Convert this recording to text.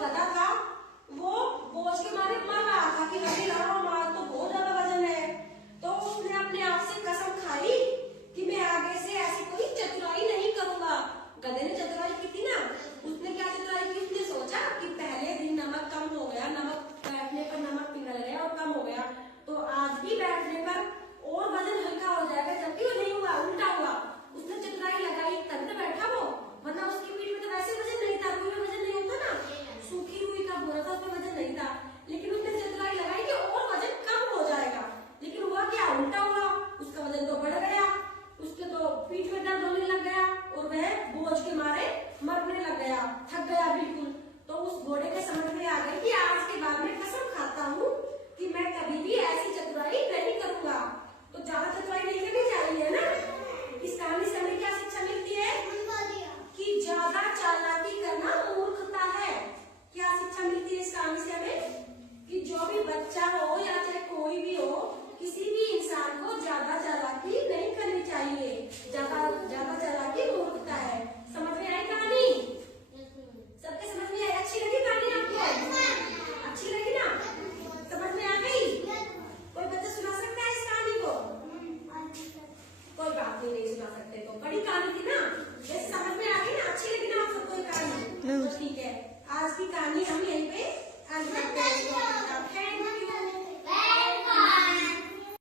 गधा था वो बोझ के मारे मर रहा था कि नहीं रहा हमारा तो बहुत ज्यादा वजन है। तो उसने अपने आप से कसम खाई कि मैं आगे से ऐसी कोई चतुराई नहीं करूंगा। गधे ने चतुराई की थी ना, उसने क्या चतुराई की, उसने सोचा कि पहले दिन नमक कम हो गया, नमक बैठने पर नमक पिघल गया और कम हो गया, तो आज भी बैठने पर और वजन हल्का हो जाएगा, जबकि वो नहीं हुआ, उल्टा हुआ। उसने चतुराई लगाई तभी तो बैठा वो, वरना उसकी पीठ में तो वैसे वजन नहीं था, रुई में वजन नहीं होता ना, सूखी रुई का बोरा था उसमें वजन नहीं था, लेकिन उसने चतुराई लगाई कि और वजन कम हो जाएगा। लेकिन हुआ क्या, उल्टा हुआ, उसका वजन तो बढ़ गया, उसके तो पीठ में दर्द होने लग गया और वह बोझ के मारे मरने लग गया, थक गया बिल्कुल। तो उस घोड़े के समझ में आ गई कि आज के बाद मैं कसम खाता हूँ कि मैं कभी भी ऐसी चतुराई नहीं करूंगा। तो ज्यादा चतुराई नहीं करनी चाहिए ना। इस कहानी से हमें क्या शिक्षा मिलती है कि ज्यादा चालाकी करना मूर्खता है। क्या शिक्षा मिलती है इस कहानी से हमें कि जो भी बच्चा हो या चाहे कोई भी हो, किसी भी इंसान को ज्यादा चालाकी नहीं करनी चाहिए। ज्यादा चालाकी मूर्खता है। समझ में आई कहानी? सबके समझ में आई? अच्छी लगी कहानी आपको? अच्छी लगी ना? समझ में आ गई? कोई बच्चा सुना सकता है इस कहानी को? कोई बात नहीं सुना सकते तो बड़ी कहानी थी ना, ये समझ में आ गई ना? अच्छी लगी ना आप सबको ये कहानी? तो ठीक है, आज की कहानी हम